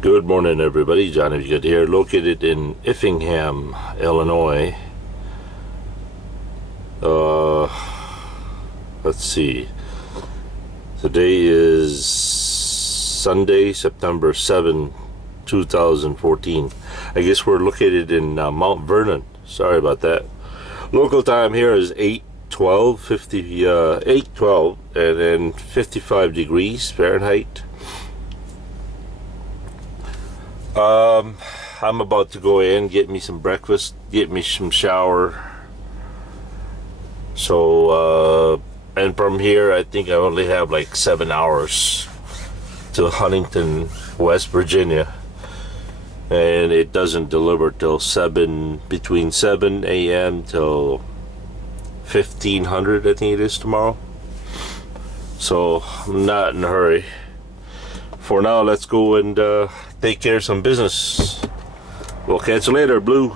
Good morning, everybody. Johnny Good here, located in Effingham, Illinois. Let's see. Today is Sunday, September 7, 2014. I guess we're located in Mount Vernon. Sorry about that. Local time here is 8:12, and then 55 degrees Fahrenheit. I'm about to go in, get me some breakfast, get me some shower. So, and from here, I think I only have like 7 hours to Huntington, West Virginia. And it doesn't deliver till between 7 a.m. till 1500, I think it is tomorrow. So, I'm not in a hurry. For now, let's go and take care of some business. We'll catch you later, Blue.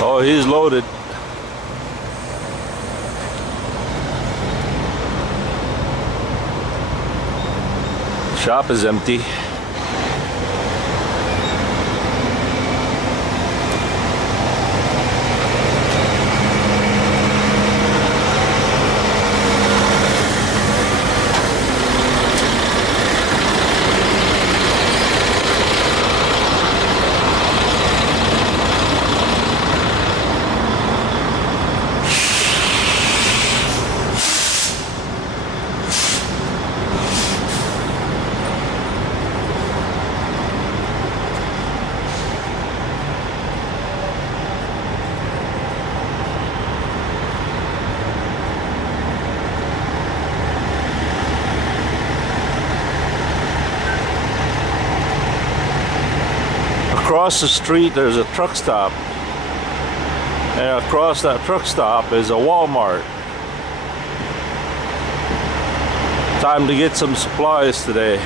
Oh, he's loaded. Shop is empty. Across the street there's a truck stop, and across that truck stop is a Walmart. Time to get some supplies today.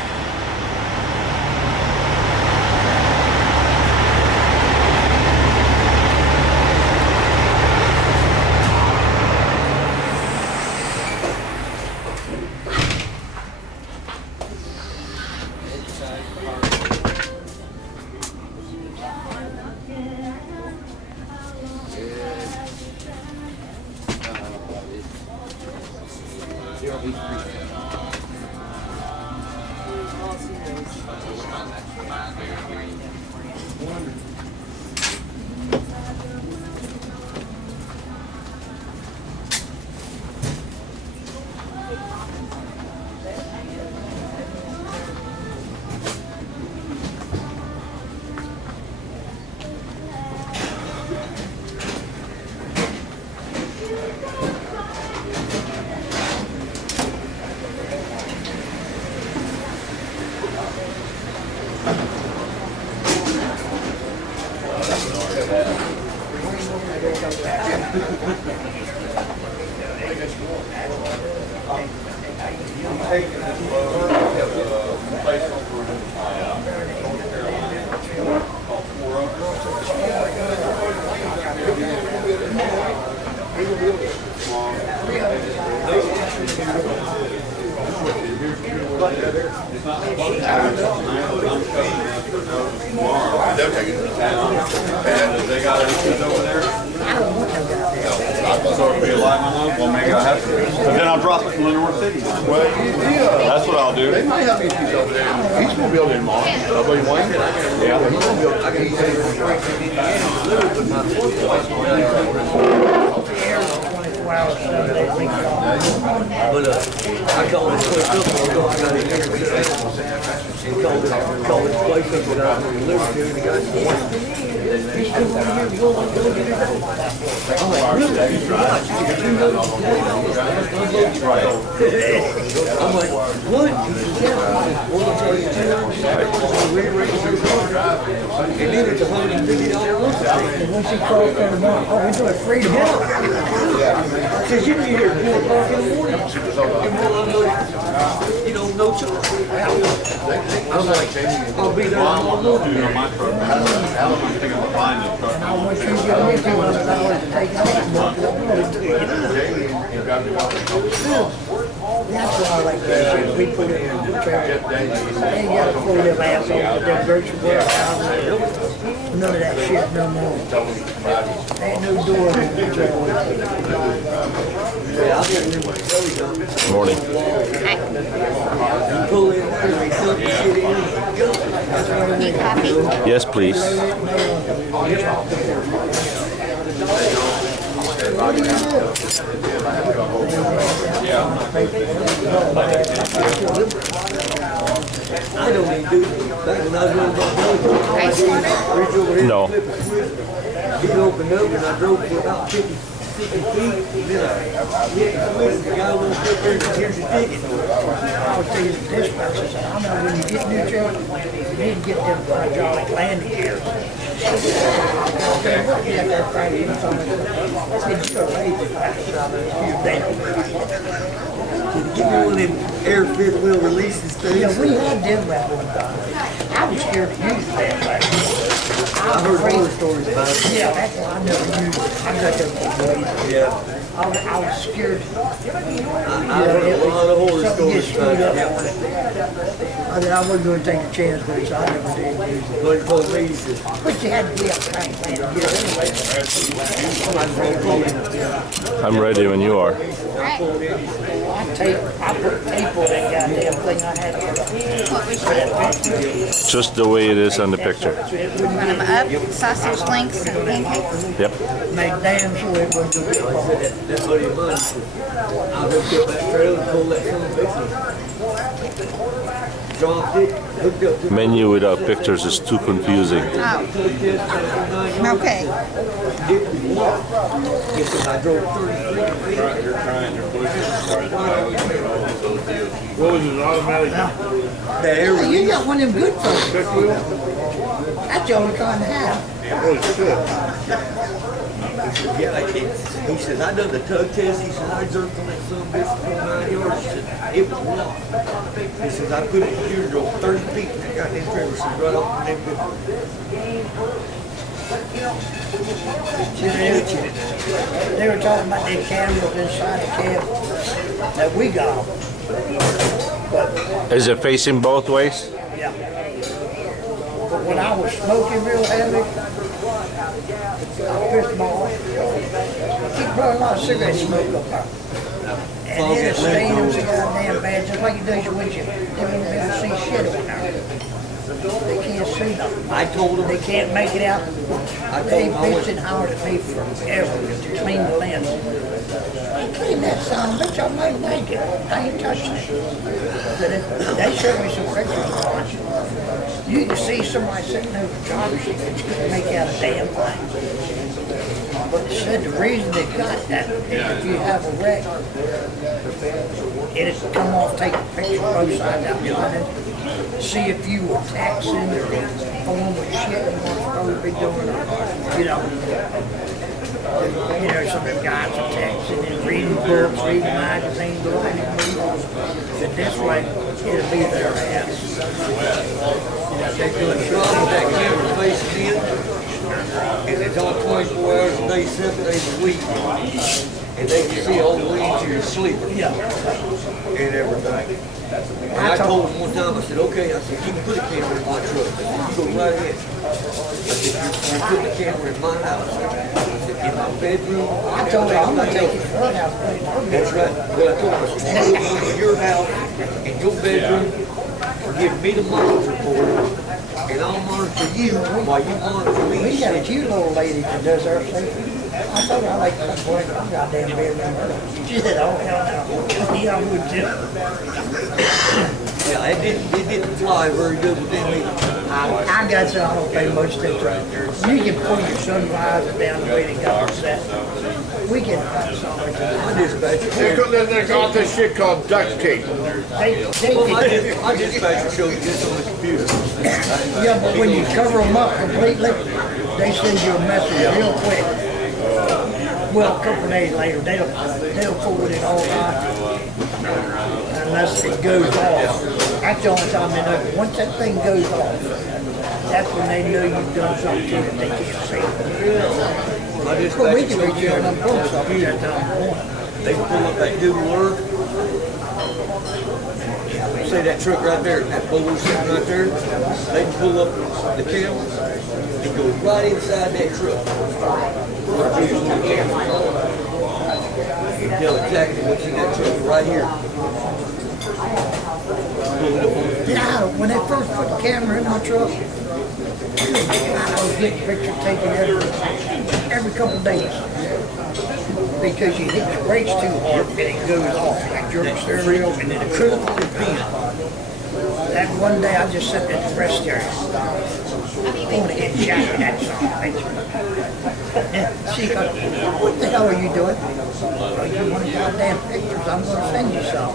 They got anything over there? So it'll be a line on those? Well, maybe I have to. But then I'll drop it in Lenore City. Well, That's what I'll do. they might have issues over there. He's gonna be able to tomorrow. Buddy Wayne. Yeah. He's gonna be able to, I can tell you. But I called this place up, I got it here, and called this place up that I was delivered to, and the guy said, he's still over here, you go on, go get it. I'm like, really? I'm like, what? He says, yeah, well, I'll tell you, and then it's $150 look. And once he calls there tomorrow, oh, we're doing free tomorrow. Says you can be here at 4 o'clock in the morning. And we'll unload it, you know, no charge. I'm like, I'll be there all Do morning. it on my truck. I'm thinking of buying the truck. I want you to get me $200 to take it off. That's why I like that shit. We put it in the truck. They ain't got to pull them assholes with them virtual warehouses. None of that shit no more. Ain't no door in the truck. Morning. Pull in there, they dump the shit in, and go. Need coffee? Yes, please. I don't even do it. Back when I was running my belly, Ice water? reach over here, No. flip the switch. He opened up and I drove for about 50 feet. And then I hit the switch, the guy went up there and said, here's your ticket. I was telling the dispatcher, I said, I know when you get new trucks, you need to get them hydraulic landing gear. Okay, what you have that thing in front of it? I said, you're a lazy bastard. You're damn right. Give me one of them air fifth wheel releases things. Yeah, we had them at one time. I was scared to use that back then. I heard horror stories about it. Yeah, that's why I never used it. I got them for ways. Yeah. I was scared. I heard a lot of horror stories about it. I said, I wasn't going to take a chance with it, so I never did use it. But he told me, he said, But you had to be uptight, man, to get it anyway. I'm ready when you are. I put tape on that goddamn thing I had. What was your, Just the way it is on the picture. want them up, sausage links and pancakes? Yep. Make damn sure it wasn't going to get wrong. that buddy of mine said, I hooked up that trailer and pulled that son of a bitch. Dropped it, hooked up to Menu without pictures is too confusing. Oh, okay. I drove 33 feet. What was his automatic? That air Hey, you got one of them good folks. That's the only kind to have. Yeah, he says, I done the tug test. He says, I jerked on that son of a bitch for 9 yards. He said, it was locked. He says, I put it in the computer, drove 30 feet, and that goddamn trailer says, right off the neighborhood. They were talking about the cameras inside the cab that we got. But, Is it facing both ways? yeah. But when I was smoking real heavy, I pissed my off. I keep blowing a lot of cigarette smoke up there. And it stains the goddamn bad, just like it does your windshield. They won't be able to see shit over there. They can't see nothing. I told him, They can't make it out. I They told him I bitched went, and hollered at me forever to clean the lens. Clean that son of a bitch, I might make it. I ain't touching it. They showed me some pictures of it. You can see somebody sitting over the driver's seat that you couldn't make out a damn thing. But they said the reason they got that is if you have a wreck, it'll come off, take a picture both sides out behind it. See if you were taxing or pulling with shit you weren't supposed to be doing, you know. You know, some of the guys are texting and reading books, reading magazines, going to movies. But this way, it'll be their house. They're doing trouble that camera facing in, and it's on 24 hours a day, 7 days a week. And they can see all the way into your sleep Yeah. and everything. And I told them one time, I said, okay, I said, you can put a camera in my truck. I said, you go right in. I said, you're putting a camera in my house. I said, in my bedroom. I told her, I'm gonna take it to her house. That's right. Well, I told her, I said, you go to your house, in your bedroom, give me the monitor for it, and I'll monitor you while you monitor me. We got a cute little lady that does our sleeping. I told her I like that boy, I'm goddamn bedroom. She said, oh, hell no. Yeah, I would too. Yeah, it didn't fly very good with them either. I got some, I don't pay much attention. You can pull your sunrise down the way they got it set. We can find something. My dispatcher They got this shit called duct tape. my dispatcher showed this on the computer. Yeah, but when you cover them up completely, they send you a message real quick. Well, a couple of days later, they'll forward it all right, unless it goes off. That's the only time they know. Once that thing goes off, that's when they know you've done something to it they can't see. My But we dispatcher can showed reach you out on and the pull stuff at computer. that time. They pull up that Google Earth. See that truck right there, that bolo sitting right there? They can pull up the camera and go right inside that truck. You can tell exactly what's in that truck right here. Pull it up on the Yeah, when they first put the camera in my truck, I was getting pictures taken every couple of days. Because you hit the brakes too hard and it goes off. Like jerk the steering wheel and then the critical pin. That one day I just sat in the rest area. Going to get shot with that son of a bitch. And she goes, what the hell are you doing? Well, you want goddamn pictures, I'm going to send you some.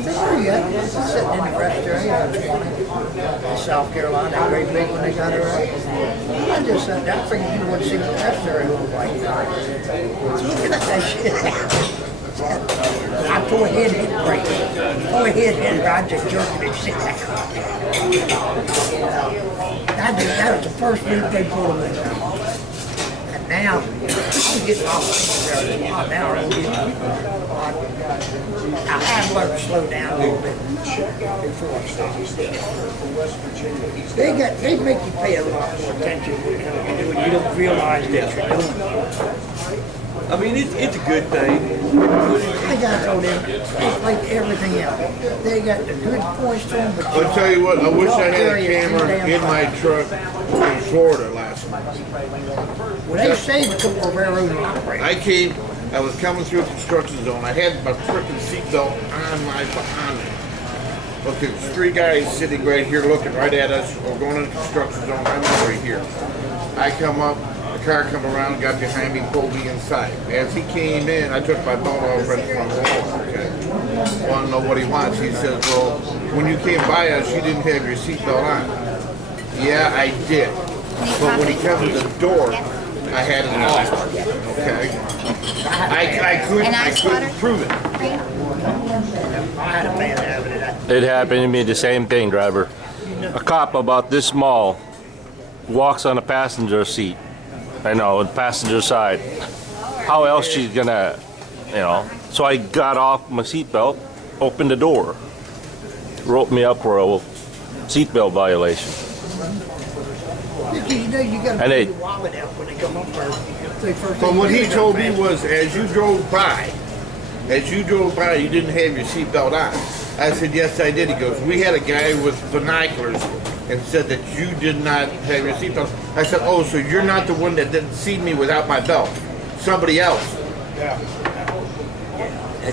Where you at? Sitting in the rest area, I was wanting in South Carolina, great big when they got her out. I just said, I figured you wouldn't see what the rest area looked like. So look at that shit. I pull ahead and hit brake. Pull ahead and I just jerked it shit. That was the first week they put them in. And now, I'm getting off there a lot now. I have learned to slow down a little bit before I stop. They make you pay a lot more attention when you don't realize that you're doing it. I mean, it's a good thing. Like I told them, it's like everything else. They got the good points to them, but I'll tell you what, I wish I had a camera in my truck in Florida last month. Well, they saved a couple of railroad operators. I was coming through a construction zone. I had my freaking seatbelt on my behind me. Okay, there's 3 guys sitting right here looking right at us. We're going in the construction zone. I'm over here. I come up, the car come around, got behind me, pulled me inside. As he came in, I took my belt off right from the wall. Okay. Want to know what he wants? He says, well, when you came by us, you didn't have your seatbelt on. Yeah, I did. But when he comes to the door, I had it off. Okay. I couldn't prove it. I had a bad habit of that. It happened to me the same thing, driver. A cop about this small walks on the passenger seat. I know, the passenger side. How else she's gonna, So I got off my seatbelt, opened the door, wrote me up for a seatbelt violation. You gotta And put your wallet out when they come up there. But what he told me was, as you drove by, you didn't have your seatbelt on. I said, yes, I did. He goes, we had a guy with binoculars and said that you did not have your seatbelt. I said, oh, so you're not the one that didn't see me without my belt. Somebody else.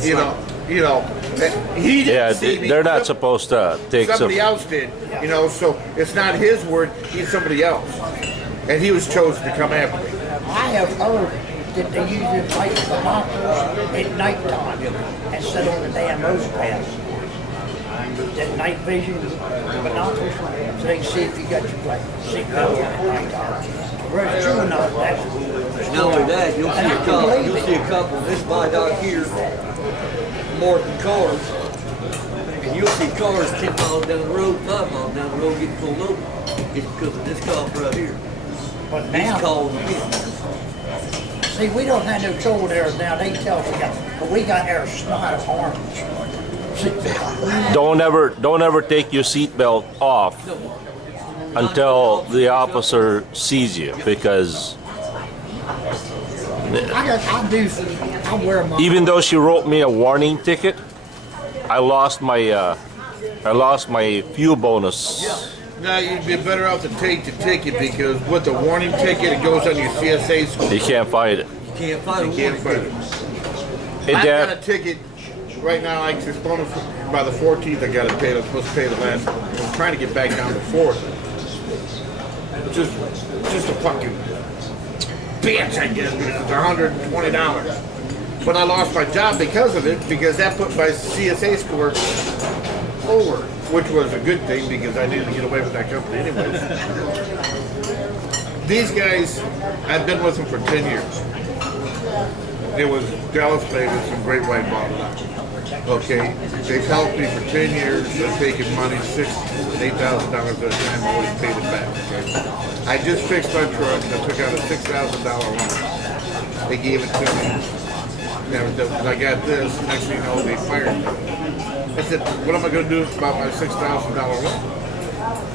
He didn't see me. They're not supposed to take Somebody else did, so it's not his word, he's somebody else. And he was chosen to come after me. I have heard that they use it like binoculars at nighttime and sit on the damn overpass. That night vision binoculars, so they can see if you got your seatbelt on at nighttime. Whether it's true or not, that's Not only that, you'll see a couple, this viaduct here, marking cars, and you'll see cars 10 miles down the road, 5 miles down the road getting pulled over. It's because of this cop right here. But He's now, calling them in. see, we don't have no trouble there now. They tell us but we got our smart arms. Don't ever take your seatbelt off until the officer sees you, because I wear my. even though she wrote me a warning ticket, I lost my fuel bonus. Now, you'd be better off to take the ticket, because with the warning ticket, it goes on your CSA score. You can't fight it. You can't find You a can't warning fight ticket. it. Hey, I've Dad. got a ticket right now. Like, it's bonus by the 14th. I got to pay. I was supposed to pay the last one. I'm trying to get back down to 4th. Just a fucking bitch, I guess. Because it's $120. But I lost my job because of it, because that put my CSA score over, which was a good thing because I needed to get away from that company anyways. These guys, I've been with them for 10 years. It was Dallas Davis and Great White Bottle. Okay, they've helped me for 10 years. They're taking money, $6,000 and $8,000 at a time. I always paid it back. Okay, I just fixed my truck and I took out a $6,000 loan. They gave it to me. Now, I got this. Next thing you know, they fired me. I said, what am I going to do about my $6,000 loan?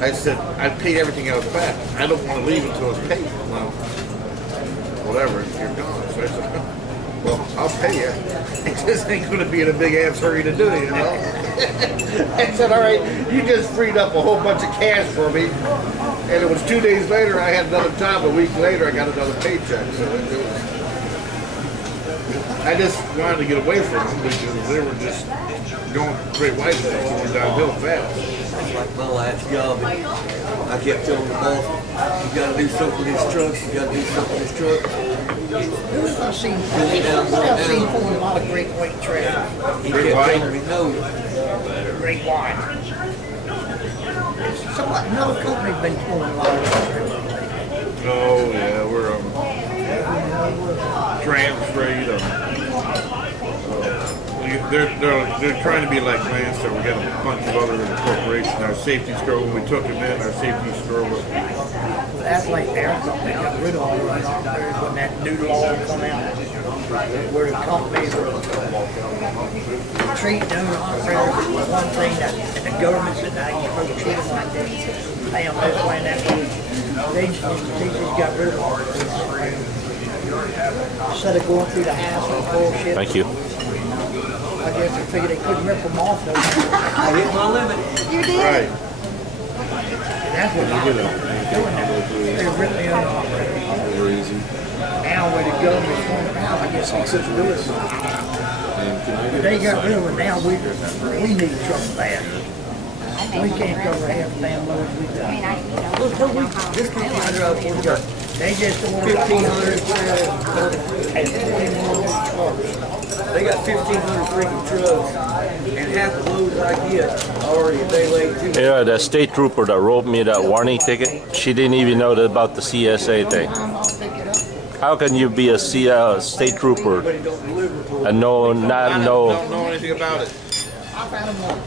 I said, I paid everything else back. I don't want to leave until it's paid. Well, whatever, you're gone. So I said, well, I'll pay you. It just ain't going to be in a big ass hurry to do it, you know? I said, all right, you just freed up a whole bunch of cash for me. And it was 2 days later, I had another job. A week later, I got another paycheck. So it was, I just wanted to get away from them because they were just going Great White and going downhill fast. Like my last job, and I kept telling the boss, you gotta do something with his trucks, you gotta do something with his trucks. I've seen a lot of great white trash. He kept telling me no. Great white. So what? Another company's been pulling a lot of trash. Oh yeah, we're Trans-Trade. They're trying to be like Landstar. We got a bunch of other corporations. Our safety store, when we took them in, our safety store was. That's like their company got rid of all the operators when that new law come out. Where the companies were treating their operators was one thing that and the government said, now you're supposed to treat them like this. Pay them this way and that way. They just got rid of all the operators. Instead of going through the hassle and bullshit. Thank you. I guess they figured they couldn't rip them off. I hit my limit. You did? Right. That's what they're doing now. They're ripping the other operators. Now where the government's going around, I guess they couldn't do it. They got rid of it now. We need trucks bad. We can't cover half the damn loads we got. This company I drive for got They just ordered 1,500 and 21 trucks. They got 1,500 freaking trucks, and half the loads I get are already a day late too. Yeah, the state trooper that wrote me that warning ticket, she didn't even know about the CSA thing. How can you be a state trooper and Don't not know know? anything about it.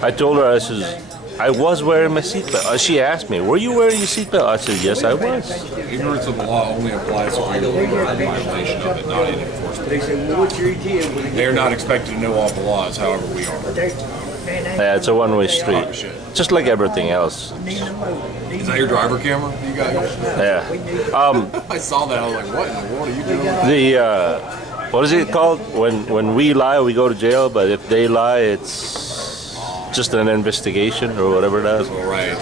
I told her, I said, I was wearing my seatbelt. She asked me, were you wearing your seatbelt? I said, yes, I was. Ignorance of the law only applies to people who are in violation of it, not in enforcement. They say, well, what's your ETA? They are not expected to know all the laws, however we are. Yeah, it's a one-way street, just like everything else. Is that your driver camera that you got here? Yeah. I saw that, I was like, what in the world are you doing? The what is it called? When we lie, we go to jail. But if they lie, it's just an investigation or whatever it is. All right.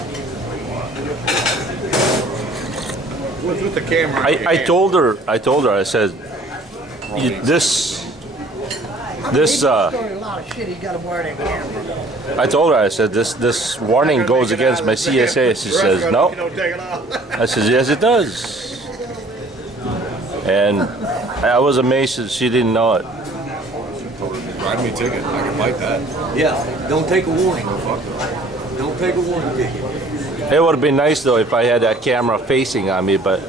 What's with the camera? I told her. I said, this. A lot of shit. He got to wear that camera. I told her. I said, this warning goes against my CSA. She says, no. I said, yes, it does. And I was amazed that she didn't know it. Write me a ticket. I can fight that. Yeah, don't take a warning. Fuck no. Don't don't take a warning ticket. It would have been nice though if I had that camera facing on me, but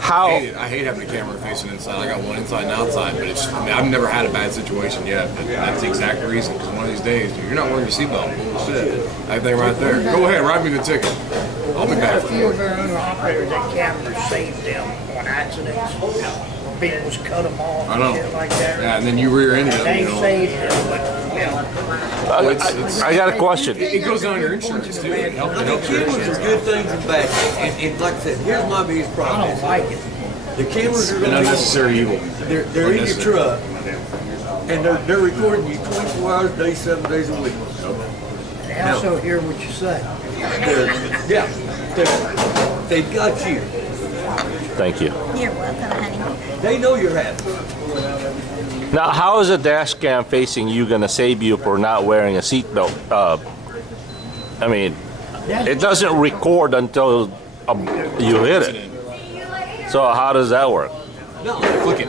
how? I hate having the camera facing inside. I got one inside and outside, but it's. I mean, I've never had a bad situation yet. But that's the exact reason. Because one of these days, you're not wearing your seatbelt. Bullshit. I think right there. Go ahead, write me the ticket. I'll be back A for few it. of our owner operators that cameras saved them on accidents. Vehicles cut them off I and know. shit like that. Yeah, and then you rear-ended them. They You know. saved them, but, I got a question. It goes down your insurance too. It helps your Cameras are insurance. good things and bad things. And like I said, here's my biggest I problem. don't like it. The cameras are An gonna be, unnecessary evil. they're in your Unnecessary. truck, and they're recording you 24 hours a day, 7 days a week. They also hear what you say. They've got you. Thank you. You're welcome, honey. They know you're happy. Now, how is a dash cam facing you gonna save you for not wearing a seatbelt? I mean, it doesn't record until you hit it. So how does that work? No, Click it.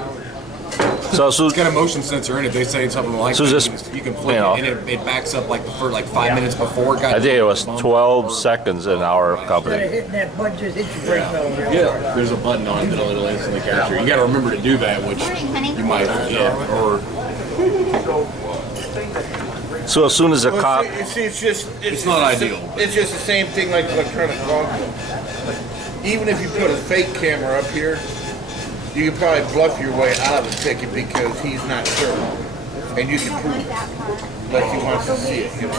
So, It's got a motion sensor in it. They say something like So that. just, You can flick you know. it, and it backs up like for like 5 minutes before it got. I think it was 12 seconds in our Instead of company. hitting that button, just hit your brake pedal real yeah. hard. There's a button on it that'll instantly capture. You got to remember to do that, which you might forget. Or So as soon as a cop, It's just It's not ideal. It's just the same thing like electronic logbook. Even if you put a fake camera up here, you can probably bluff your way out of the ticket because he's not sure, and you can prove it, like he wants to see it. You know?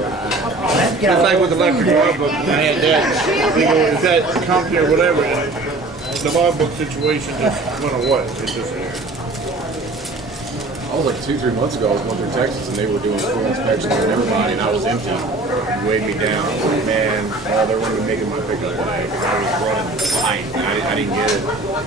That Just guy- like with the electric logbook, I had that. They go, is that company or whatever? And the logbook situation just went away. It just. I was like 2-3 months ago. I was going through Texas, and they were doing full inspections on everybody, and I was empty. He weighed me down. I was like, man, they're going to be making my pickup today because I was running fine. I didn't get it.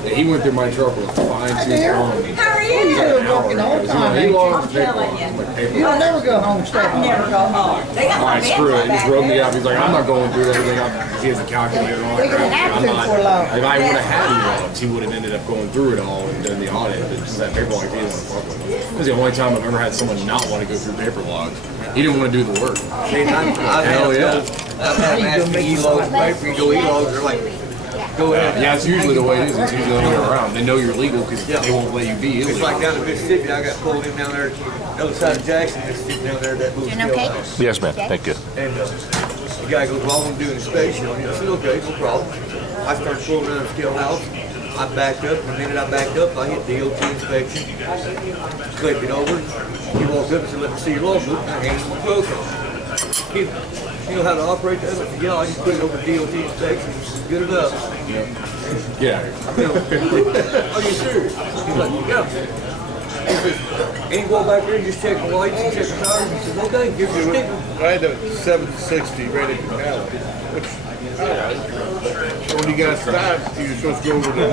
And he went through my truck with a fine-tooth comb. How are you? You're working the whole time, He ain't lost you? the paper. I'm like, paper. You don't never go home, Stephen. Never go home. They got All right, screw it. He just wrote me up. He's like, I'm not going through everything. He has a calculator and all that. They're gonna crap. have I'm to not. for long. If I would have had e-logs, he would have ended up going through it all and done the audit. But just that paper log, he didn't want to fuck with it. It was the only time I've ever had someone not want to go through paper logs. He didn't want to do the work. Hell yeah. I've had them ask me e-logs, paper, you go e-logs, they're like, go ahead. Yeah, it's usually the way it is. It's usually the other way around. They know you're legal because they won't let you be It's illegal. like down in Mississippi, I got pulled in down there, the other side of Jackson, Mississippi, down there, that little Doing scale okay? house. yes, ma'am. Thank you. And the guy goes, well, I'm gonna do an inspection on you. I said, okay, no problem. I started pulling around the scale house. I backed up, and the minute I backed up, I hit DOT inspection, clicked it over. He walked up and said, let me see your logbook. I handed him my program. You know how to operate that? I said, yeah, I just put it over DOT inspection. It's good enough. Yeah. Are you serious? He's like, yeah. He says, and you go back there and just check the lights and check the tires. He says, okay, give me a sticker. I had a 760 ready to go, which, alright. When you got stopped, you're supposed to go over the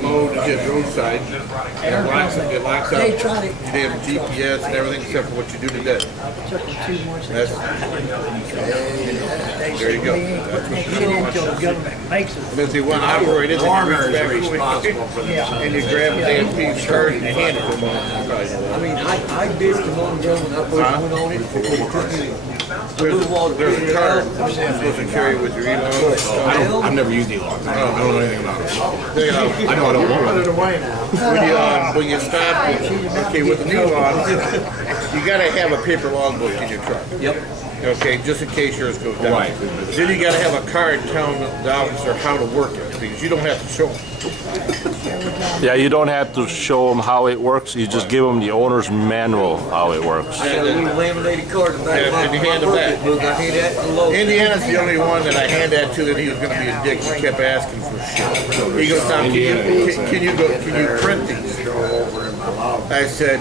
mode, and hit roadside. And it locks out They your try to- damn GPS and everything except for what you do today. Took them 2 months. That's, There you go. We ain't putting that shit in until the government makes it. if they want to operate it, then you reach back responsible for Yeah. and you grab the damn piece card and you hand it to them. I mean, I bitched him on Joe when I first went on it. It took me a little while to There's figure a it card out. you're supposed to carry with your email. I've never used e-logs. I don't know anything about it. You know, I know I don't want it. away now. when you stop, okay, with the new laws, you gotta have a paper logbook in your truck. Yep. Okay, just in case yours goes down. Right. Then you gotta have a card telling the officer how to work it, because you don't have to show them. Yeah, you don't have to show them how it works. You just give them the owner's manual how it works. I got a little laminated card in the back Yeah, of my and you hand them birthday that. book. I hand that to the local. Indiana's the only one that I hand that to that he was gonna be a dick. He kept asking for shit. He goes, now, can you print these? I said,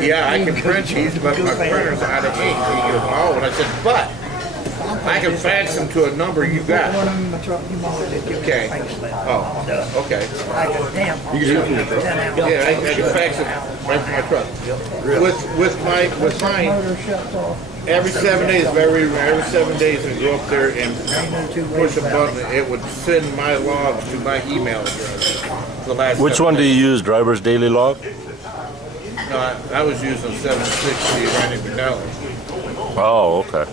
yeah, I can print these, but my printer's out of ink. He goes, oh, and I said, but I can fax them to a number you got. One of them in my truck, you might have to give me Okay. a face slap. Oh, okay. I go, damn. You can do it from your truck. Yeah, I can fax it right from my truck. With mine, Motor shuts off. every 7 days, every 7 days, I go up there and push a button. It would send my logs to my email address. For the last Which 7 one do days. you use? Driver's Daily Log? No, I was using 760 Randy McNally. Oh, okay.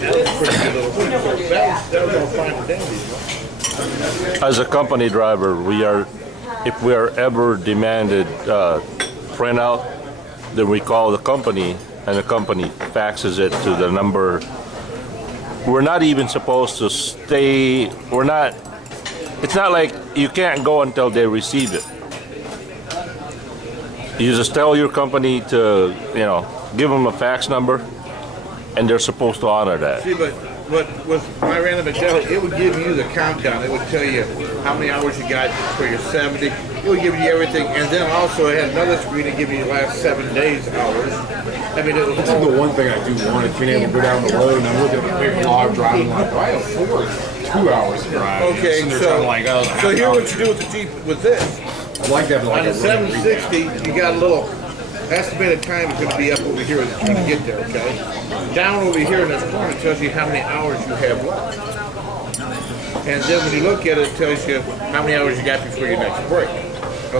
That was a pretty good little thing. So that was all fine and dandy, you know? As a company driver, if we are ever demanded printout, then we call the company, and the company faxes it to the number. We're not even supposed to stay. It's not like you can't go until they receive it. You just tell your company to, give them a fax number, and they're supposed to honor that. See, but with my random Excel, it would give you the countdown. It would tell you how many hours you got for your 70. It would give you everything, and then also it had another screen to give you the last 7 days hours. I mean, it was That's the one thing I do want is being able to go down the road and I'm looking at the paper log driving like, I have 2 hours to drive. okay. And they're So, trying to like, oh, so here what you do with the Jeep with this. I'd like to have like On a the 760, you got a little estimated time is going to be up over here when you get there, okay? Down over here in this corner it tells you how many hours you have left. And then when you look at it, it tells you how many hours you got before your next break.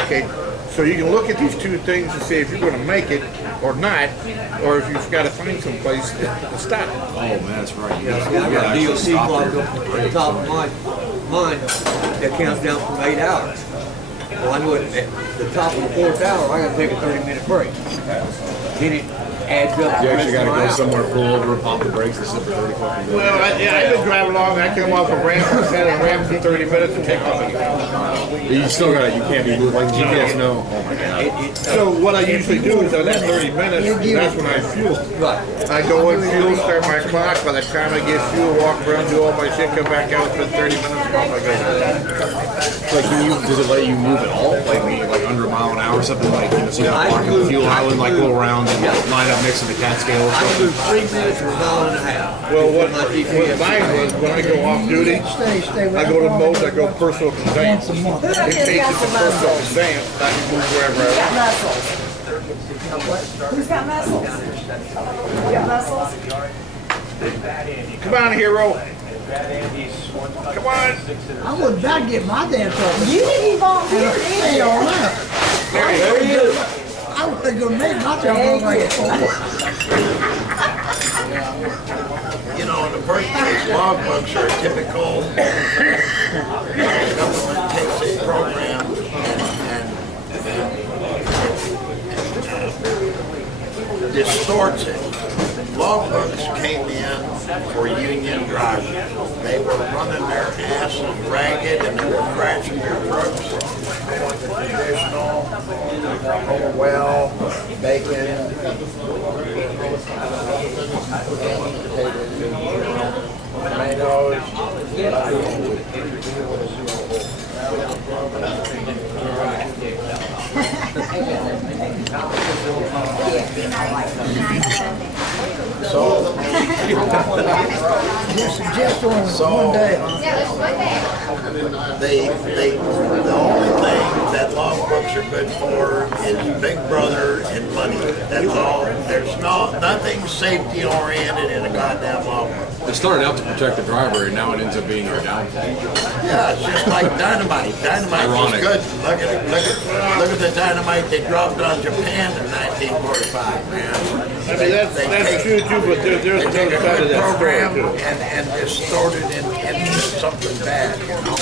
Okay? So you can look at these two things and see if you're going to make it or not, or if you've got to find some place to stop. Oh man, that's right. I got a DOT clock up at the top of mine that counts down from 8 hours. Well, I know at the top of the 4th hour, I got to take a 30-minute break. Then it adds up. You actually got to go somewhere, pull over, pump the brakes, and sit for 30 fucking minutes. Well, I've been driving along. I came off a ramp, I sat in a ramp for 30 minutes and take off again. You still got to, you can't be like GPS, no. Oh my god. So what I usually do is on that 30 minutes, that's when I fuel. Right. I go in, fuel, start my clock. By the time I get fuel, walk around, do all my shit, come back out, spend 30 minutes, go my good. Like, does it let you move at all? Like, under a mile an hour or something? Like, so you got to park in the fuel island, like, go around and line up next to the Catskills. I can move 3 minutes or a mile and a half. Well, what mine was, when I go off duty, I go to mode, I go personal conveyance. It takes it to personal conveyance, I can move wherever I want. Who's got muscles? You got muscles? Come on, hero. Come on. I would not get my damn truck. You didn't even volunteer Hey, either. on that. There he is. I was gonna make my truck look like a four. You know, in the first place, logbooks are a typical government takes a program and distorts it. Logbooks came in for union drivers. They were running their asses ragged and they were crashing their trucks, going to traditional, well, bacon, So, Just on one day. the only thing that logbooks are good for is Big Brother and money. That's all. There's nothing safety oriented in a goddamn logbook. It started out to protect the driver, and now it ends up being your downfall. Yeah, it's just like dynamite. Dynamite Ironic. was good. Look at the dynamite they dropped on Japan in 1945, man. I mean, that's true too, but there's They another take a side of good that story program too. and distort it into something bad, you know.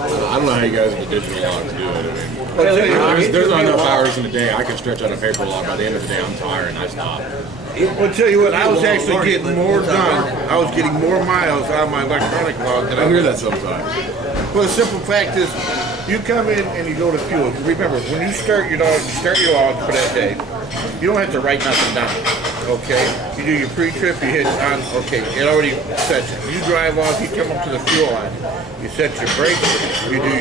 I don't know how you guys with digital logs do it. I mean, I'll tell you, there's not enough hours in the day. I can stretch out a paper log. By the end of the day, I'm tired and I stop. I'll tell you what, I was actually getting more done. I was getting more miles out of my electronic log than I I hear was. that sometimes. Well, the simple fact is, you come in and you go to fuel. Remember, when you start your log for that day, you don't have to write nothing down. Okay? You do your pre-trip, you hit on, okay, it already sets it. You drive off, you come up to the fuel line. You set your brakes, you do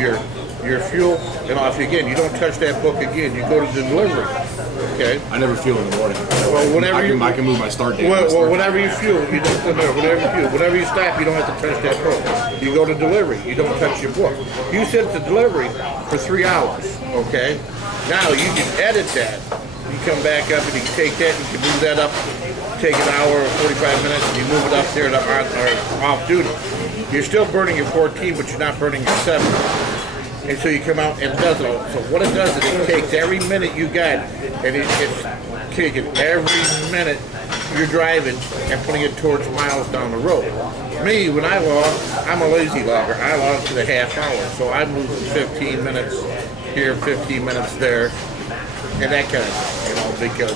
your fuel, and off again. You don't touch that book again. You go to the delivery. Okay? I never fuel in the morning. Well, whenever I can move my start date. Well, whenever you fuel, you don't whenever you fuel. Whenever you stop, you don't have to touch that book. You go to delivery, you don't touch your book. You set the delivery for 3 hours, okay? Now you can edit that. You come back up and you can take that and you can move that up, take an hour or 45 minutes and you move it up there to off duty. You're still burning your 14, but you're not burning your 7. And so you come out and it does it all. So what it does is it takes every minute you got and it's taking every minute you're driving and putting it towards miles down the road. Me, when I log, I'm a lazy logger. I log to the half hour, so I'm losing 15 minutes here, 15 minutes there, and that kind of thing, you know, because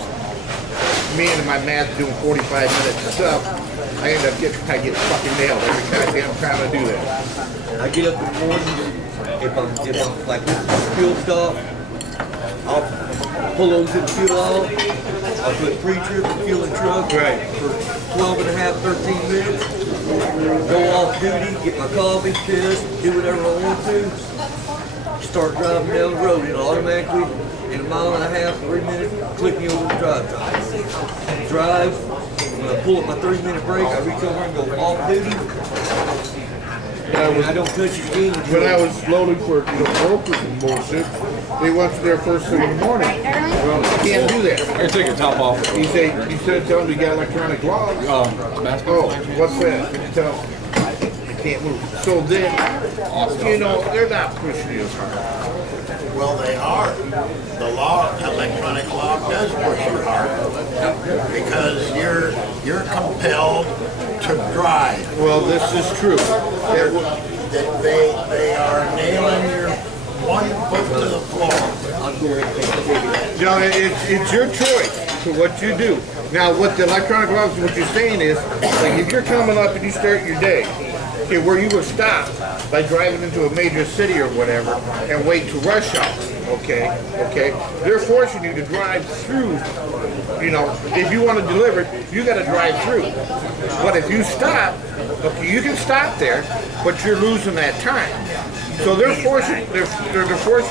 me and my math doing 45 minutes of stuff, I get fucking nailed every goddamn time I do that. I get up in the morning, if I'm like fuel stop, I'll pull those in the fuel off. I'll put pre-trip and fuel in truck for 12 and a half, 13 minutes. Go off duty, get my coffee, pissed, do whatever I want to. Start driving down the road. It'll automatically, in a mile and a half, 3 minutes, click me over the drive. Drive. When I pull up my 3-minute break, I reach over and go off duty. I don't touch it again. When I was loading for brokers and bullshit, they went to their first thing in the morning. Well, you can't do that. Here, take your top off. You said tell them you got electronic logs. Oh, what's that? You tell them you can't move. So then, you know, they're not pushing you as hard. Well, they are. The law, electronic log does push you hard because you're compelled to drive. Well, this is true. They are nailing your one foot to the floor. Now, it's your choice to what you do. Now, what the electronic logs, what you're saying is, like if you're coming up and you start your day, okay, where you would stop by driving into a major city or whatever and wait to rush hour, okay, they're forcing you to drive through, you know, if you want to deliver, you got to drive through. But if you stop, okay, you can stop there, but you're losing that time. So they're forcing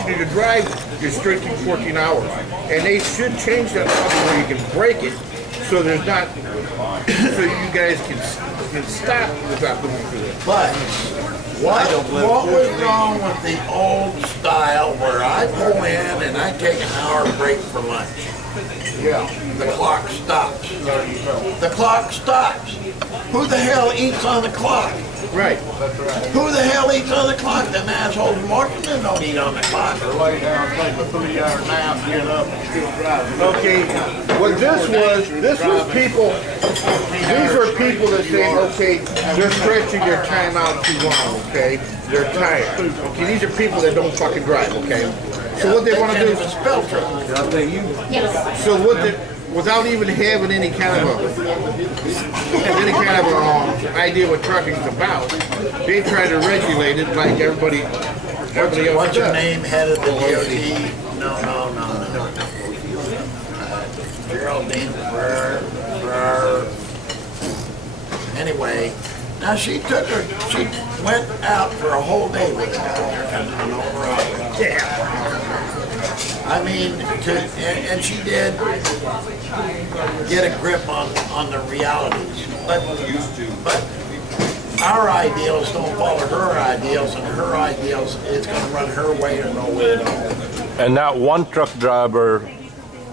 you to drive your strictly 14 hours, and they should change that law where you can break it, so there's not, so you guys can stop without going through it. But what was wrong with the old style where I pull in and I take an hour break for lunch? Yeah. The clock stops. The clock stops. Who the hell eats on the clock? Right. Who the hell eats on the clock? Them assholes in Washington don't eat on the clock. Or lay down, take a 3-hour nap, get up, and still driving. Okay, what this was people, these are people that say, okay, they're stretching their time out too long, okay? They're tired. Okay, these are people that don't fucking drive, okay? So what they want to do is spell check. so what they, without even having any kind of idea what trucking's about, they try to regulate it like everybody else What's your does. name, head of the DOT? No. Geraldine Burr. Anyway, now she went out for a whole day with an overall. Yeah. I mean, and she did get a grip on the realities, but our ideals don't follow her ideals, and her ideals is going to run her way or no way at all. And not one truck driver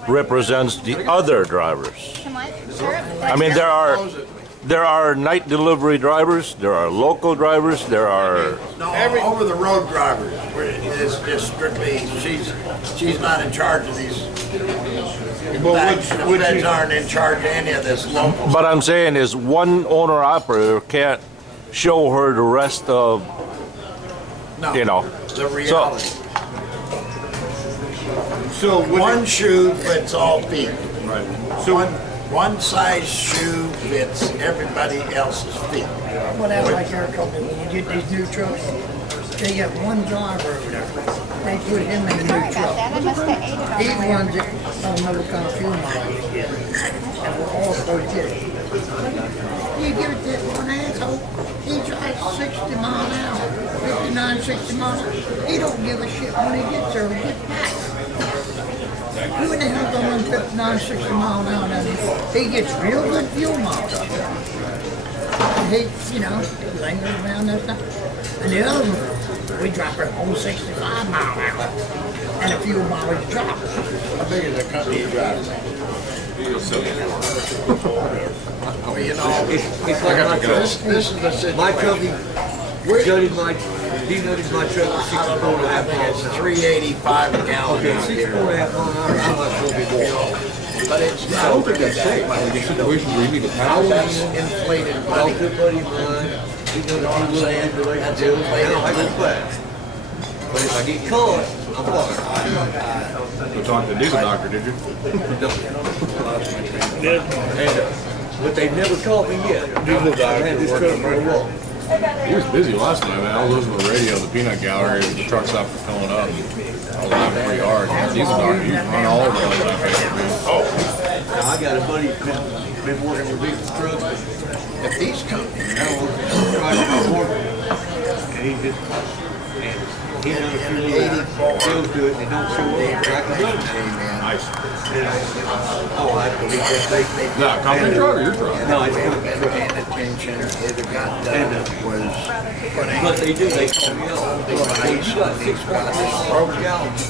represents the other drivers. I mean, there are night delivery drivers, there are local drivers, there are Over the road drivers. It's just strictly she's not in charge of these. The feds aren't in charge of any of this local. But I'm saying is one owner operator can't show her the rest of, No, you know. the reality. So One shoe fits all feet. Right. So one size shoe fits everybody else's feet. Well, that's like Eric told me, when you get these new trucks, they got one driver over there. They put him in the new truck. He runs it on another kind of fuel mileage again. And we're all supposed to get it. You give it to one asshole, he drives 60 miles an hour, 59, 60 miles an hour. He don't give a shit when he gets there and gets back. Who in the hell gonna run 59, 60 miles an hour down there? He gets real good fuel miles up there. And he, you know, lingers around that stuff. And the other one, we drop her home 65 miles an hour. And a fuel mileage drop. How big is the company you drive? Well, you know, It's like my truck. this is the situation. My company gutted my truck for 64 and a half miles It's an hour. 385 a gallon Okay, out 64 here. and a half miles an hour, how much will be more? But it's I don't think that's safe. Like in situations where you need to paddle. that's inflated money. Good buddy of mine, he done a few little things that I can do. I don't have any class. But if I get caught, I'm fucked. Go talk to the diesel doctor, did you? But they've never caught me yet. I had this truck for a walk. He was busy last night, man. I was listening to the radio, the peanut gallery, the truck stopped filling up. I was laughing pretty hard. The diesel doctor, he was running all over the place out there. Now I got a buddy who's been working with these trucks. If these companies And he just, and he done a few little deals to it and they don't show up. I can run it. Nice. Oh, I believe that they. No, company truck or your truck? No, it's company been truck. paying attention, it got done was putting But they do, they call me up. You got 6.4 gallons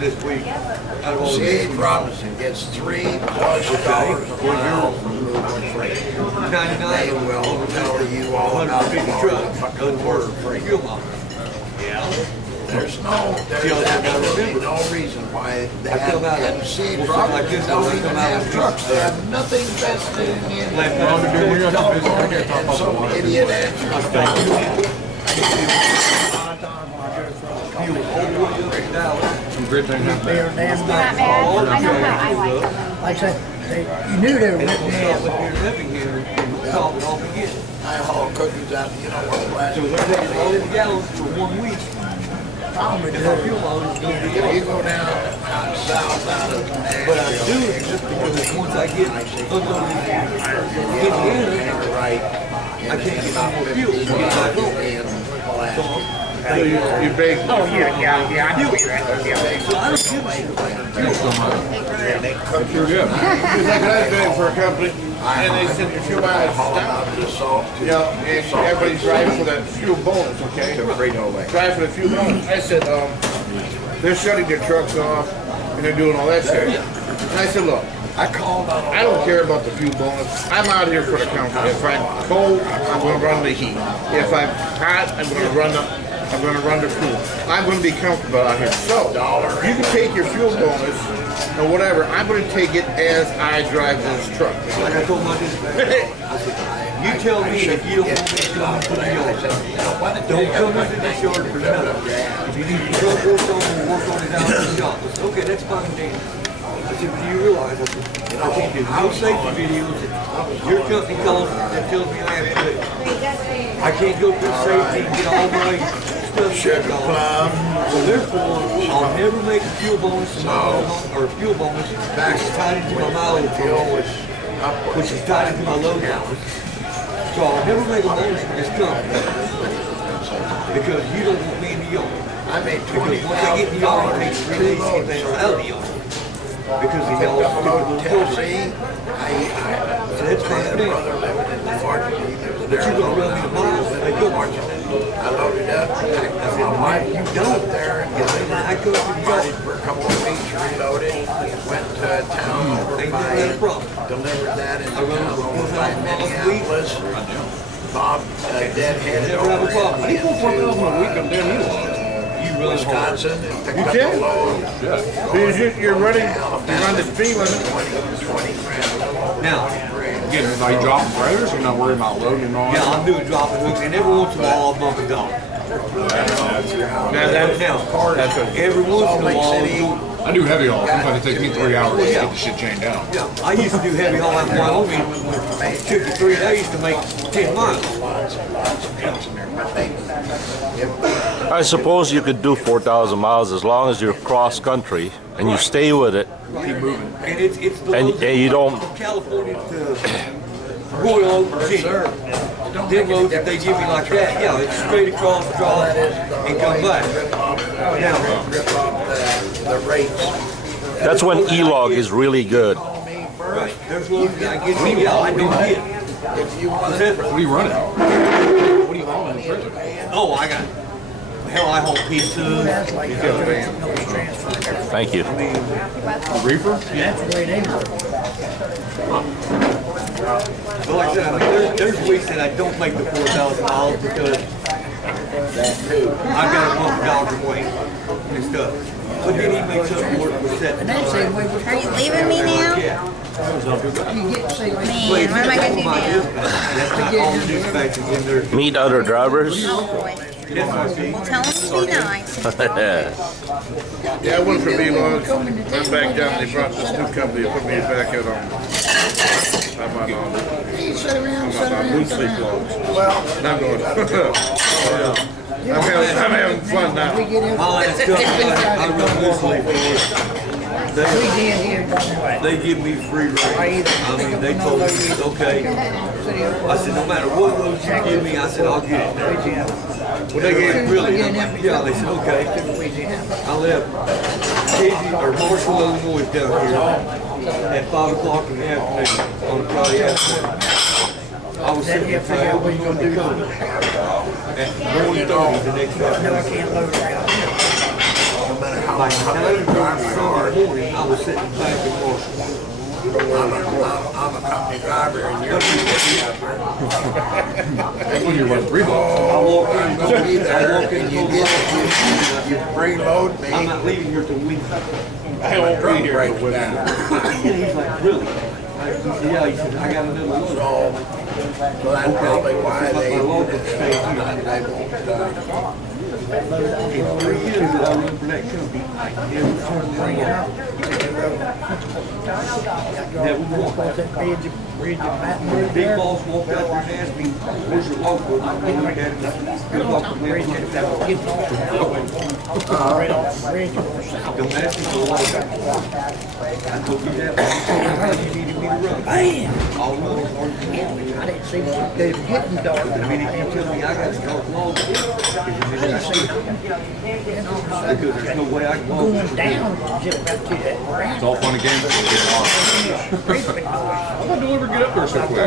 this week. Out of all the C.H. Robinson gets $3+ a mile for moving freight. 99 They will tell you all about the 150 trucks, fucking doesn't work. freight. Fuel miles. There's absolutely no reason why they I come out have, of- and C.H. well, something like Robinson this, don't I even come out have of- trucks, they have nothing vested in the Left end. out. Dude, we're not busy. I can't talk And about some the idiot answers the phone. Fuel all the way up to Dallas. Some great things happening. They're damn Not bad. bad. I know how I like them. Like I said, you knew they were And written we'll stop down. up here living here and we'll solve it all again. I haul cookies out, you know, where the last. So they're taking all these gallons for 1 week. I'm with And my you. fuel mileage is going to be If you up. go down south out of But I do it just because once I get unloaded in Indiana, right, I can't get no more fuel to get back home. So you bake. Oh, yeah, I knew you had to So deal. I don't give a shit about fuel. Sure good. It's like I was doing for a company, and they send your fuel mileage down. You know, and everybody's driving for that fuel bonus, okay? Drive for the fuel bonus. I said, they're shutting their trucks off, and they're doing all that shit. And I said, look, I called on I don't care about the fuel bonus. I'm out here for the company. If I'm cold, I'm going to run the heat. If I'm hot, I'm going to run the fuel. I'm going to be comfortable out here. So, you can take your fuel bonus or whatever. I'm going to take it as I drive this truck. Like I told my dispatcher, I said, you tell me if you don't want me to come into the yard. Don't come into this yard for nothing. If you need your truck worked on, we'll work on it down in the shop. I said, okay, that's fine, Dan. I said, but do you realize, I said, I can't do no safety videos. Your company calls and tells me I have to do it. I can't go through safety and get all my stuff checked off. So therefore, I'll never make a fuel bonus to my or a fuel bonus which is tied into my mileage bonus, which is tied into my load hours. So I'll never make a bonus for this company because you don't want me in the yard. I made Because once I get in the yard, it takes 3 days to get things out of the yard. Because he got all Up stupid in little Tennessee, So that's my fine. brother lived in Martin. He lives But there. you're gonna run me the miles and they go marching. I loaded up, I said, my wife, you go up there and get it. I go to the Got yard. it for a couple of weeks, reloaded, went to town over Ain't by, never had a problem. delivered that in I run town over over 4,000 by miles a week. Minneapolis. Bob deadheaded Never have a over problem. How do you pull 4,000 a week on damn you? You run hard. Wisconsin and picked You up can? a load. Because you're running, you run the speed limit. 20 grand. Now, Again, are you dropping trailers? You're not worried about loading and all yeah, that? I'm doing dropping hooks, and every once in a while I'll bump a dog. Now that's, Now, that's what. every once in a Lake while, City. I'll do- I do heavy haul. Sometimes it takes me 3 hours to get the shit chained down. yeah, I used to do heavy haul out in Wyoming. It took you 3 days to make 10 miles. I suppose you could do 4,000 miles as long as you're cross country and you stay with it. Keep moving. And it's the And- loads and you don't- from California to Royal, Virginia. Them loads that they give me like that, yeah, it's straight across, draw and come back. Now, The rates. That's when E-log is really good. right, there's loads that I get, yeah, I don't get. If you want Is that- What are you running? What are you hauling in the trailer? Oh, I got, hell, I haul pizzas. That's like those transfer. Thank you. A reefer? That's the way they work. But like I said, I mean, there's weeks that I don't make the 4,000 miles because I got a bump dog away and stuff. But then he makes up for it with that. And that's the way Are you leaving me now? Yeah. you get to see like Man, what am I gonna do now? That's not all the dispatches in there. Meet other drivers. Oh boy. Well, tell him to be nice. Yeah, I went for V-Logs. Went back down. They brought this new company to put me back out on. I'm on blue sleep logs. And I'm going. I'm having fun now. we get in. My last couple, I run this league for We did here, done They give me free reign. I mean, they told me, okay. I said, no matter what load you give me, I said, I'll get it there. Well, they gave it really. I'm like, yeah, they said, okay. I left Casey or Marshall, Illinois down here at 5 o'clock in the afternoon on a Friday afternoon. I was sitting there saying, what are you going to do? At 1:30 the next afternoon. Like 9:30 in the morning, I was sitting back in Marshall. I'm a company driver and you're That's when you run 3 blocks. I walk in, and you get you preload me. I'm not leaving here till Wednesday. I won't be here. Breaks down. And he's like, really? He said, yeah, he said, I got another load. So that's probably why they won't In 3 years that I run for that company, I never turned one Never once. When the big boss walked out there and asked me, where's your logbook? I looked at him, good luck with me. Don't ask me for a logbook. I told you that, you needed me to run. I'll run as hard as you want me to. I didn't see what they were getting dark. The minute you tell me I got to go log, because there's no way I can log. Going down, just about to that ground. It's all fun and games. We'll get on. I'm gonna deliver get up there so quick.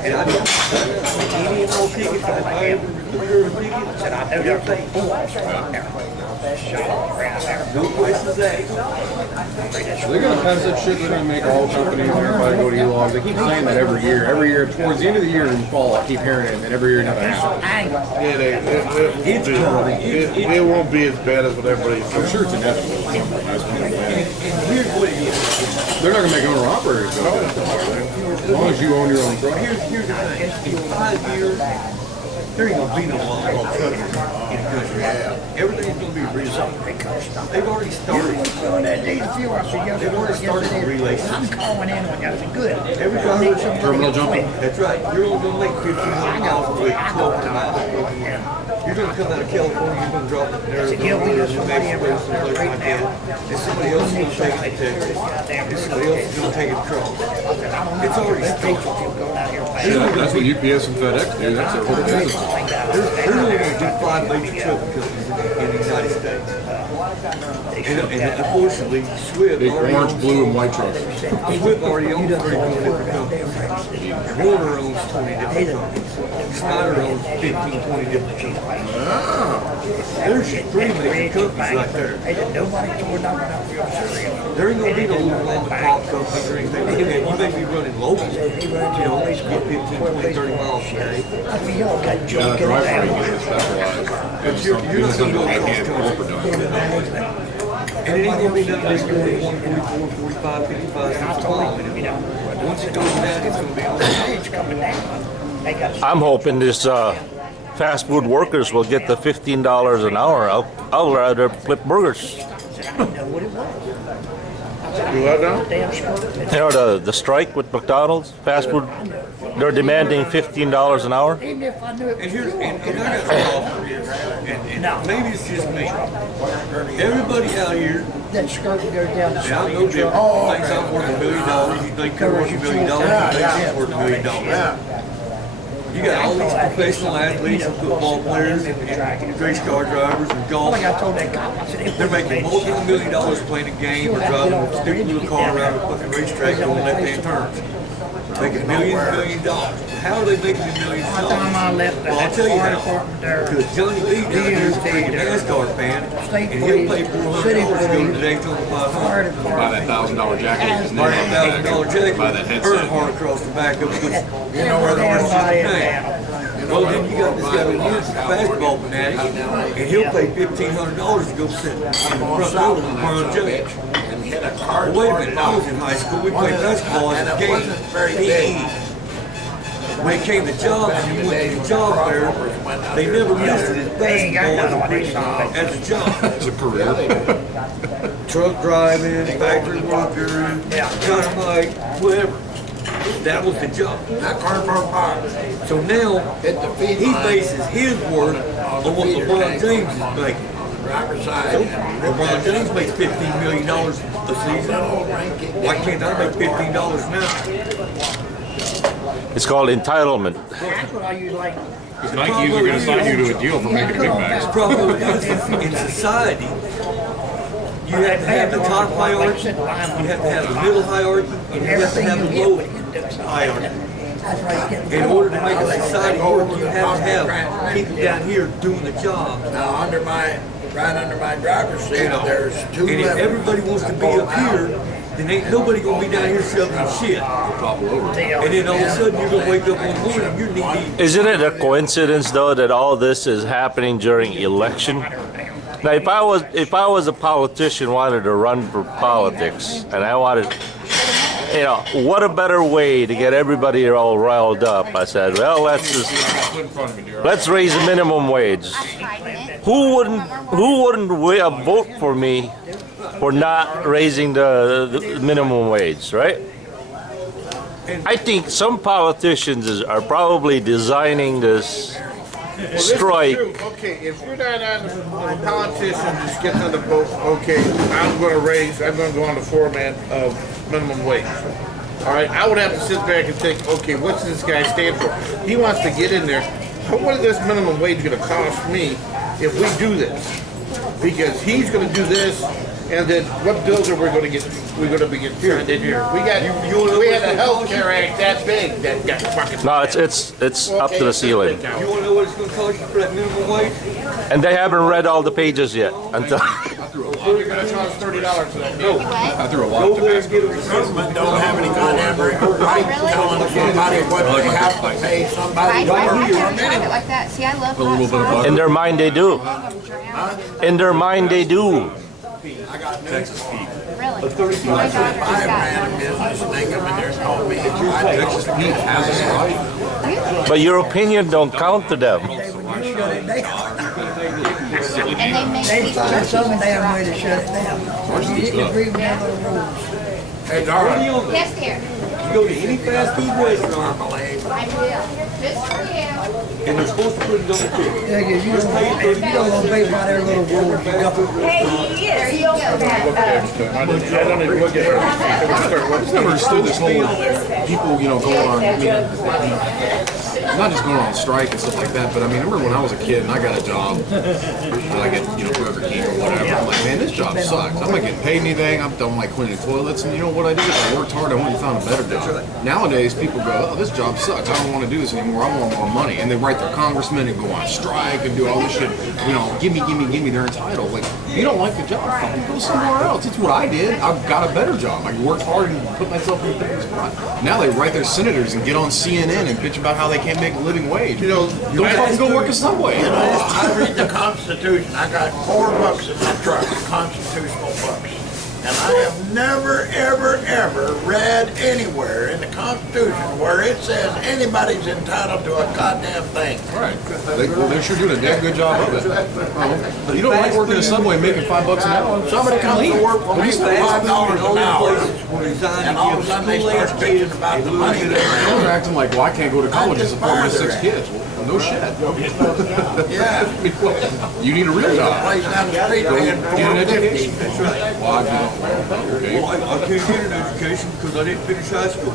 And I don't, any and all tickets, I ever reserve a ticket, Said, I know there's a bull right there. That's shot around there. no questions asked. They're gonna pass that shit. They're gonna make all companies and everybody go to E-Logs. They keep saying that every year. Every year, towards the end of the year in the fall, I keep hearing it, and every year nothing happens. Yeah, it won't be as bad as what everybody I'm sure it's inevitable. And here's what it is. They're not gonna make owner operators go down. As long as you own your own truck. Here's the thing. In 5 years, there ain't gonna be no long trucking in the country. Everything's gonna be rezoned. They've already started. Doing that diesel fuel, I said, They've already started the relays. I'm calling in when I said, good. Every driver, Terminal jumping. that's right. You're only gonna make 1,500 miles with 1,200 miles. You're gonna come out of California, you're gonna drop it in Arizona, New Mexico, someplace like that. And somebody else is gonna take it to Texas. And somebody else is gonna take it across. It's already started. That's what UPS and FedEx do. That's their whole business. There's only gonna do 5 major trucking companies in the United States. And unfortunately, Swift Big already orange, owns, blue, and white trucks. Swift already owns 31 different companies. Warner owns 20 different companies. Schneider owns 15, 20 different companies. There's 3 major companies right there. Nobody tore down There ain't gonna be no little mom and pop companies or anything. You may be running local, you know, get 15, 20, 30 miles a day. I mean, y'all got Yeah, joking drive around. is specialized. But you're not gonna go across country. And it ain't gonna be nothing that's gonna be 144, 45, 55, 60 miles. Once it goes down, it's gonna be on. It's coming down. They got I'm hoping this fast food workers will get the $15 an hour. I'll rather flip burgers. I didn't know what it was. You what now? Damn skirt. You know the strike with McDonald's fast food. They're demanding $15 an hour. Even if I knew it And was here's, true. and I got to offer this, and maybe it's just me. Everybody out here, That skirt goes down the and I'm side no of the different, truck. thinks I'm worth $1 million. You think you're worth $1 million, you think he's worth $1 million. You got all these professional athletes and football players and race car drivers and golf. Like I told that cop, I said, They're making multiple $1 million playing a game or driving a stupid little car around a fucking racetrack going left-hand turns. Making millions. How are they making the millions of dollars? time I left Well, I'll tell you fire how. department there, Because Johnny B down here is a freaking NASCAR fan, and he'll pay $400 to go to the Daytona 500. Buy that $1,000 jacket. Buy that $1,000 jacket, Buy that headset. Earnhardt across the back of it. You know where the everybody in horses, town. you Well, then you got this guy with a basketball fanatic, and he'll pay $1,500 to go sit in the front row with LeBron James. And hit a car. Well, wait a minute, I was in high school, we played basketball as a And it game. wasn't very big. When it came to jobs, and you went to the job fair, they never listed it as basketball as a job. It's a career. Truck driving, factory worker, dynamite, whatever. That was the job. Not cardboard box. So now, Hit the feed he line. bases his worth on what LeBron James is making. Driver's So, side. LeBron James makes $15 million a season. Why can't I make $15 now? It's called entitlement. That's what I use like. Nike are going to sign you to a deal for making big bags. The problem is, in society, you have to have the top hierarchy, you have to have the middle hierarchy, and you have to have the low hierarchy. That's why you get. In order to make a society work, you have to have people down here doing the job. Now, right under my driver's seat, You know, there's two and if levels. everybody wants to be up here, then ain't nobody gonna be down here shoveling shit. And then all of a sudden, you're gonna wake up one morning, you're knee-deep. Isn't it a coincidence though that all this is happening during election? Now, if I was a politician, wanted to run for politics, and I wanted, you know, what a better way to get everybody all riled up? I said, well, let's raise the minimum wage. Who wouldn't vote for me for not raising the minimum wage, right? I think some politicians are probably designing this strike. Okay, if you're not on the politician just gets on the boat, okay, I'm going to go on the foreman of minimum wage. All right, I would have to sit back and think, okay, what's this guy stand for? He wants to get in there. What is this minimum wage going to cost me if we do this? Because he's going to do this, and then what bills are we going to get? We're going to be getting signed in here. We had a health care act that big that got fucking. No, it's up to the ceiling, You wanna know what it's gonna cost you for that minimum wage? and they haven't read all the pages yet. Until You're going to cost $30 for that meal. I threw a lot Go of there and Tabasco. get a receipt. Government don't have any goddamn right telling somebody what they have to pay somebody. I drive it like that. See, I love A little hot bit of sauce. in their mind they do. In their mind they do. I got Texas Pete. Really? A 35 My cent. daughter I just got ran a business and they come in there and told me. I Texas Pete has a strike. But your opinion don't count to them. and they make They these find turkeys some and damn stuff. way to shut it down. You didn't agree with none of the rules. Hey, darling. Yes, dear. You go to any fast food restaurant, I will. Just for you. and they're supposed to put it on the ticket. Yeah, 'cause you don't want to be by their little rules. You got to. There you go. I don't even look at her. I just never understood this whole people, going on. I mean, not just going on strike and stuff like that, but I mean, I remember when I was a kid and I got a job, like at Burger King or whatever. I'm like, man, this job sucks. I'm not getting paid anything. I'm like cleaning toilets, and you know what I did is I worked hard. I went and found a better job. Nowadays, people go, oh, this job sucks. I don't want to do this anymore. I want more money, and they write their congressman and go on strike and do all this shit. Give me. They're entitled. Like, if you don't like the job, fucking go somewhere else. That's what I did. I've got a better job. I worked hard and put myself in a better spot. Now they write their senators and get on CNN and bitch about how they can't make a living wage. Don't fucking go work a Subway. I read the Constitution. I got 4 books in my truck, constitutional books. And I have never, ever, ever read anywhere in the Constitution where it says anybody's entitled to a goddamn thing. Right. They're sure doing a damn good job of it. But you don't like working at a Subway making $5 an hour? Somebody comes to work for me for $5 an hour, And and all of a sudden they start bitching about the money there. They're acting like, well, I can't go to college to support my 6 kids. Well, no shit. Yeah. You need a real job. Place down the street paying Get an education. $4.50. Well, okay. Well, I can't get an education because I didn't finish high school.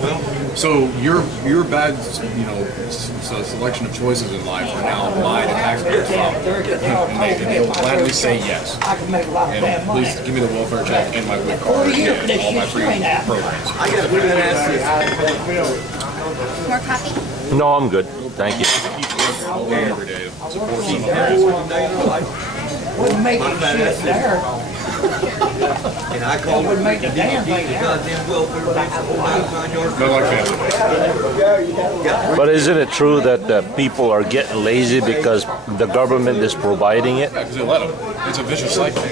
Well, So your bad, selection of choices in life are now my taxpayer problem. And they will gladly say yes. I can make a lot of bad And money. please give me the welfare check and my WIC card and all my free programs. I got to ask this. More coffee? No, I'm good. Thank you. All day, every day to support some of Wouldn't make it shit there. And I called him, and then he beat the goddamn welfare bench, the whole 9 yards. Not like family. But isn't it true that people are getting lazy because the government is providing it? Because they let them. It's a vicious cycle.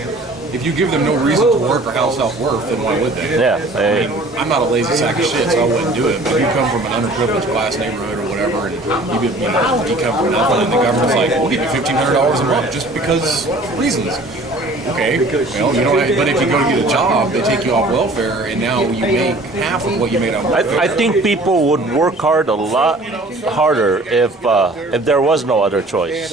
If you give them no reason to work or have self-worth, then why would they? Yeah. I mean, I'm not a lazy sack of shit, so I wouldn't do it. But if you come from an underprivileged class neighborhood or whatever, and you come from nothing, and the government's like, we'll give you $1,500 in rent just because reasons. Okay, well, you don't have, but if you go to get a job, they take you off welfare, and now you make half of what you made on welfare. I think people would work hard a lot harder if there was no other choice.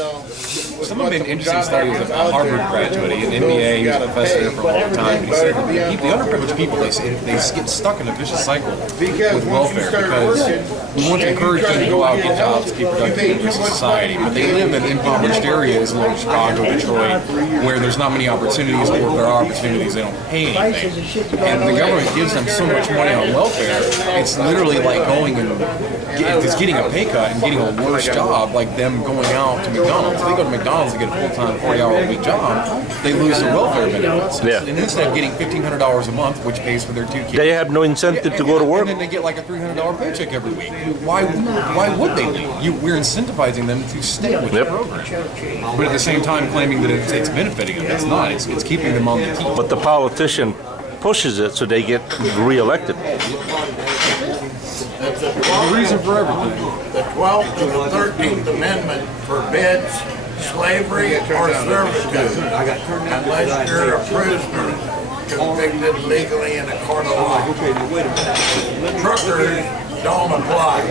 Someone made an interesting study with a Harvard graduate, an MBA, he was a professor there for a long time, and he said that the underprivileged people, they get stuck in a vicious cycle with welfare because we want to encourage them to go out and get jobs, be productive in society, but they live in impoverished areas like Chicago, Detroit, where there's not many opportunities, or if there are opportunities, they don't pay anything. And the government gives them so much money on welfare, it's literally like going and getting a pay cut and getting a worse job, like them going out to McDonald's. If they go to McDonald's and get a full-time 40-hour-a-week job, they lose their welfare benefits. Yeah. And instead of getting $1,500 a month, which pays for their 2 kids, They have no incentive to go to work. and then they get like a $300 paycheck every week. Why would they leave? We're incentivizing them to stay with the program, but at the same time claiming that it's benefiting them. It's not. It's keeping them on the team. But the politician pushes it so they get reelected. The reason for everything. The 12th to the 13th Amendment forbids slavery or servitude unless you're a prisoner convicted legally in a court of law. Truckers don't apply.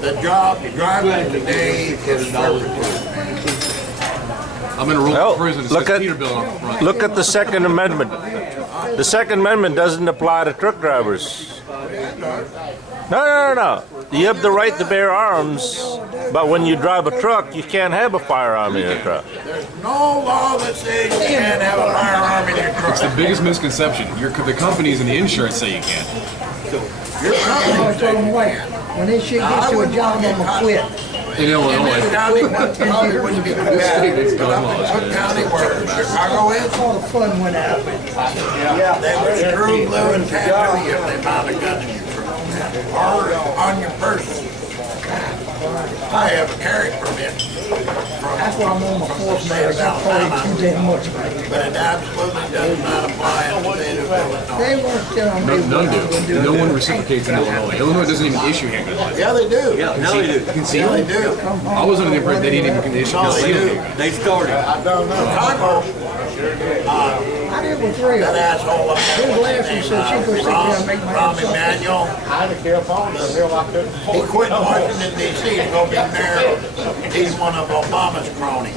The job driving today is servitude. I'm in a roll Well, prison. It look says at- Peterbilt on the front. Look at the Second Amendment. The Second Amendment doesn't apply to truck drivers. No. You have the right to bear arms, but when you drive a truck, you can't have a firearm in your truck. There's no law that says you can't have a firearm in your It's the truck. biggest misconception. The companies and the insurance say you can't. Your I company was telling Wade, when this shit gets to a job, I'm gonna quit. In in Illinois, this county, what county would be this state, it's gun laws. What county where Chicago is? All the fun went out. They would screw, glue, and tattoo you if they found a gun in your truck. Or on your person. I have a carry permit That's why I'm on my fourth marriage. I party too damn much. but it absolutely does not apply in the state of Illinois. They weren't telling me None what I was do. gonna No one reciprocates in Illinois. Illinois doesn't even issue handgun license. Yeah, they do. Yeah, now they do. Yeah, they do. I was under the impression they didn't even issue No, they do. handguns. They started. Chicago, I did with three of that them. asshole up there, His last one said she go sit down and make my Rahm own supper. Emanuel, he quit Washington DC to go be mayor. He's one of Obama's cronies.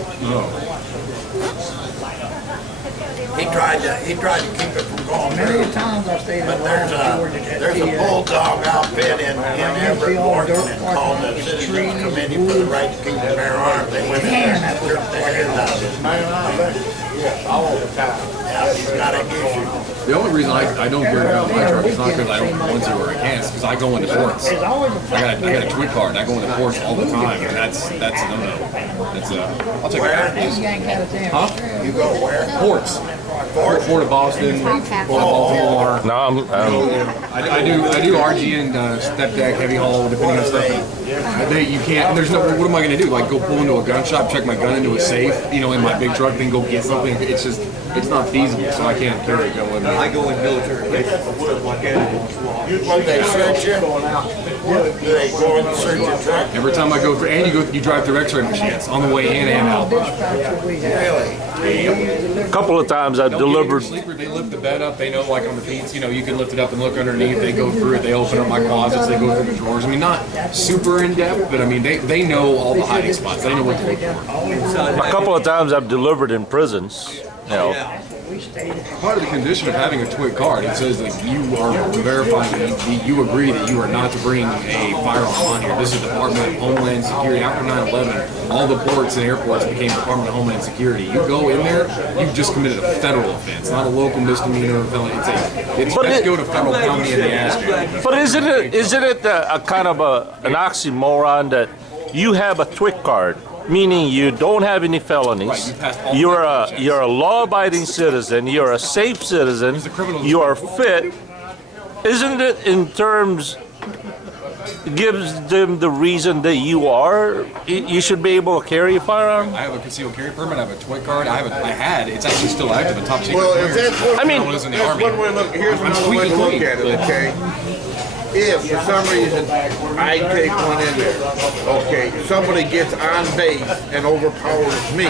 He tried to keep it from going Many through. times I stayed in But there's Georgia. a bulldog outfit in Everett, Washington called the Citizens Committee for the Right to Keep and Bear Arms. They went in there and stripped the hell out of him. Yeah, he's got an issue. The only reason I don't carry around my truck is not because I don't want to or I can't. It's because I go into ports. There's always a I got a twin card. And I go into ports all the time, and that's a no-no. That's I'll take it. You ain't got a damn Huh? You go where? Ports. Port of Boston, Port of Baltimore. No, I do RG and step deck, heavy haul, depending on stuff. You can't. There's no. What am I going to do? Like go pull into a gun shop, check my gun into a safe, in my big truck, then go get something. It's not feasible. So I can't carry it going. I go in military bases and stuff like that. When they search you, do they go and search your truck? Every time I go through, and you drive through X-ray machines on the way in and out. dispatcher we have. Really? a couple of times I've delivered. Sleeper, they lift the bed up. They know, like on the Pete's, you can lift it up and look underneath. They go through it. They open up my closets. They go through the drawers. I mean, not super in depth, but I mean, they know all the hiding spots. They know what to look for. A couple of times I've delivered in prisons. Part of the condition of having a TWIC card, it says that you are verifying that you agree that you are not to bring a firearm on here. This is Department of Homeland Security. After 9/11, all the ports and airports became Department of Homeland Security. You go in there, you've just committed a federal offense, not a local misdemeanor or felony. Let's go to federal county in the ass. But isn't it a kind of an oxymoron that you have a TWIC card, meaning you don't have any felonies. Right, you passed all the You're background a checks. you're a law-abiding citizen. You're a safe citizen. He's a criminal. You are fit. Isn't it in terms? Gives them the reason that you should be able to carry a firearm. I have a concealed carry permit. I have a toy card. It's actually still active, a top secret. Well, if clearance. that's what I mean, When I was in the that's army. one way to look. Here's I'm another way to look squeaky at clean, it. but- Okay. If for some reason I take one in there, okay, somebody gets on base and overpowers me,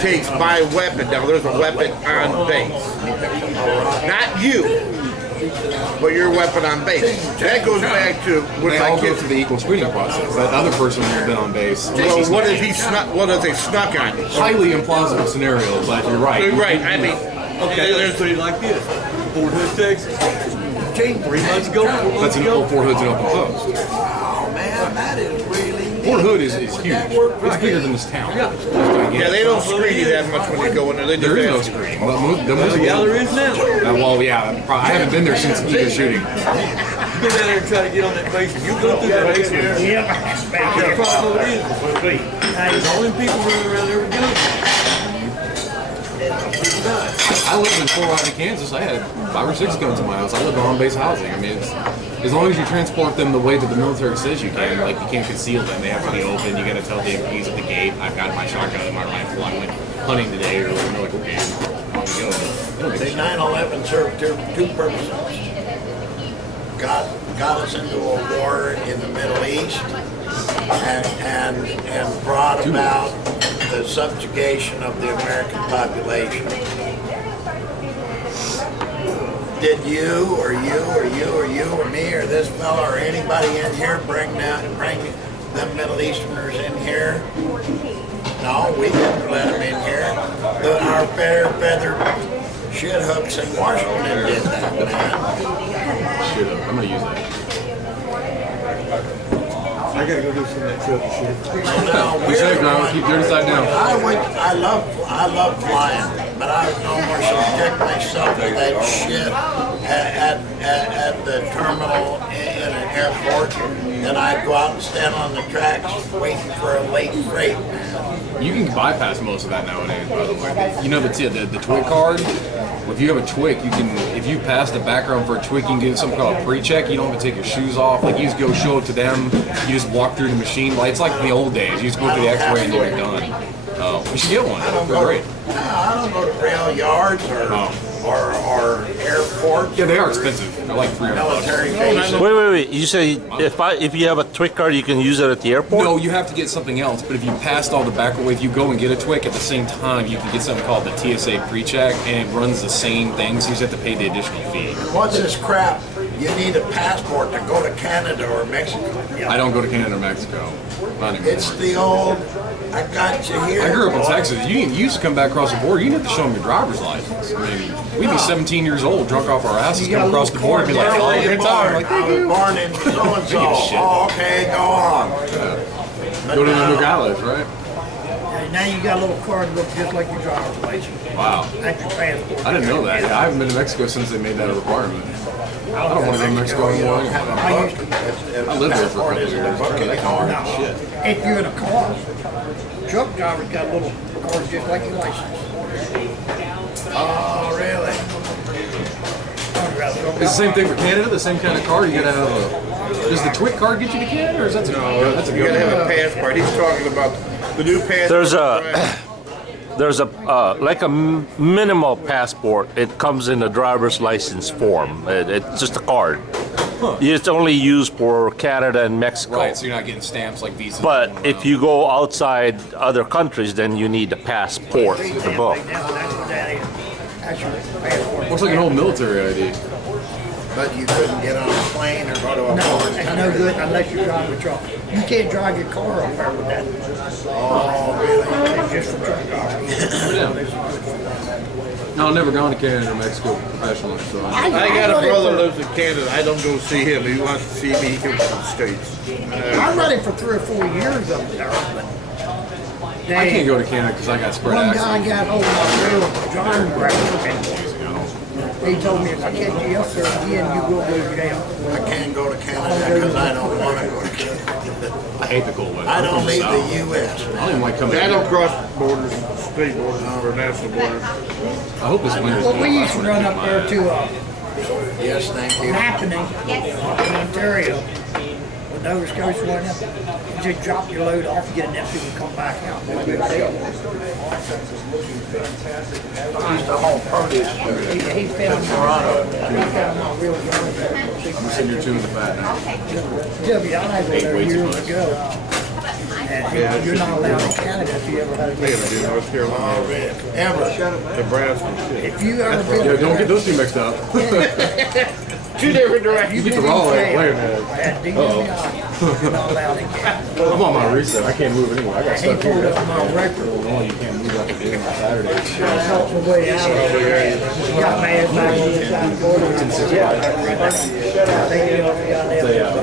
takes my weapon. Now there's a weapon on base, not you, but your weapon on base. That goes back to when They my all go kids. through the equal screening process. That other person who's been on base. Well, what if he snuck? What if they snuck on you? Highly implausible scenario, but you're right. You're right. I mean, Okay, let's put it like this. Fort Hood, Texas. 3 months ago, 4 months That's an ago. old Fort Hood's an open post. Oh man, that is really Fort Hood is huge. It's bigger than this town. yeah, they don't screen you that much when you go in there. They There is no just ask you. screen. But most Yeah, there is now. well, yeah. I haven't been there since the shooting. You go down there and try to get on that basement. You go through that basement. The problem is, there's all them people running around there with guns. I lived in Fort Riley, Kansas. I had 5 or 6 guns in my house. I lived on base housing. I mean, it's, as long as you transport them the way that the military says you can, like you can't conceal them. They have to be open. You got to tell the MPs at the gate, I've got my shotgun and my rifle. I went hunting today, or they're like, okay, off we go. They don't give a The shit. 9/11 served two purposes. Got us into a war in the Middle East and brought about the subjugation of the American population. Did you or me or this fella or anybody in here bring them Middle Easterners in here? No, we didn't let them in here. Our feathered shit hooks in Washington did that, man. Shit, I'm gonna use that. I gotta go do some of that truck shit. So now Be we're safe, driver. going- Keep dirty side down. I love flying, but I would almost subject myself to that shit at the terminal in an airport. Then I'd go out and stand on the tracks waiting for a late freight. You can bypass most of that nowadays, by the way. You know the TWIC card? If you have a TWIC, you can, if you pass the background for a TWIC, you can get something called a pre-check. You don't have to take your shoes off. Like, you just go show it to them. You just walk through the machine. Like, it's like the old days. You just go through the x-ray and then you're done. You should get one. They're great. I don't go to rail yards or airports. Yeah, they are expensive. They're like $300. Military bases. Wait. You say if you have a TWIC card, you can use it at the airport? No, you have to get something else. But if you passed all the background, if you go and get a TWIC at the same time, you can get something called the TSA pre-check, and it runs the same thing. So you just have to pay the additional fee. What's this crap? You need a passport to go to Canada or Mexico. I don't go to Canada or Mexico. Not anymore. It's the old, I got you here. I grew up in boy. Texas. You used to come back across the border. You didn't have to show them your driver's license. I mean, we'd be 17 years old, drunk off our asses, come across the border and be like, Where oh, were you good time. born? Like, I was born in so-and-so. Give a shit. Oh, okay, go on. go to the Nogales, right? Now you got a little card that looks just like your driver's license. Wow. That's your passport. I didn't know that. Yeah, I haven't been to Mexico since they made that a requirement. I don't want to go to Mexico anymore anyway. I used to, I lived there for a couple of years. Okay, they call it shit. if you're in a car, truck drivers got little cards just like your license. Oh, really? It's the same thing for Canada, the same kind of card. You gotta have a. Does the TWIC card get you to Canada, or is that that's a You good gotta have one? a passport. He's talking about the new passport. There's a like a minimal passport. It comes in a driver's license form. It's just a card. It's only used for Canada and Mexico. Right, so you're not getting stamps like visas. But if you go outside other countries, then you need a passport, the book. Now that's what that is. That's your passport. looks like an old military ID. But you couldn't get on a plane or go to a No, foreign it's country. no good unless you drive a truck. You can't drive your car up there with that. Oh, really? It's just for truck drivers. Yeah. No, I've never gone to Canada or Mexico professionally, so I got a brother that lives in Canada. I don't go see him. If he wants to see me, he comes to the States. I read it for 3 or 4 years up there, but I can't go to Canada because I got spread one access. guy got hold of my real driving record. He told me if I catch you up there again, you will go to jail. I can't go to Canada because I don't want to go to Canada. I hate the cold weather. I I'm don't from the need South. the US, I don't man. even like coming I here. don't cross borders, state borders, or national borders. I hope this winter's Well, we used to run up there to Yes, thank you. Napanee in Ontario. When Nova Scotia went up, you just drop your load off, get it empty, and come back out. No big deal. Used to haul produce. He found my real young. I'm sitting here chewing the fat now. WI was there years ago. And you're not allowed in Canada if you ever had a They gotta do North Carolina, Ever. Nebraska, shit. If you ever been Yeah, don't get those two mixed up. Two different directions. You get the wrong way of playing at that. DWI, you're not allowed in Canada. I'm on my reset. I can't move anywhere. I got He stuck here. pulled up my record. Illinois, you can't move like you did on Saturday. I helped my way out of there. Got mad back on the side of the border.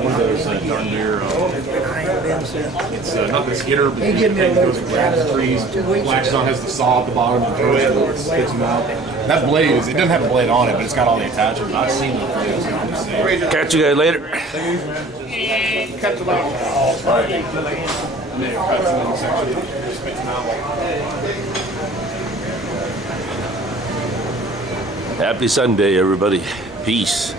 One of those darn near. I ain't been since. It's not the skidder, but He the give me a thing goes load and grabs the trees, 2 weeks latches on, has the saw at the bottom, and throws it, and spits them out. That blade is, it doesn't have a blade on it, but it's got all the attachments. I've seen the blades, I'm just saying. Catch you guys later. Cut them off. And then it cuts them in sections, spits them out. Happy Sunday, everybody. Peace.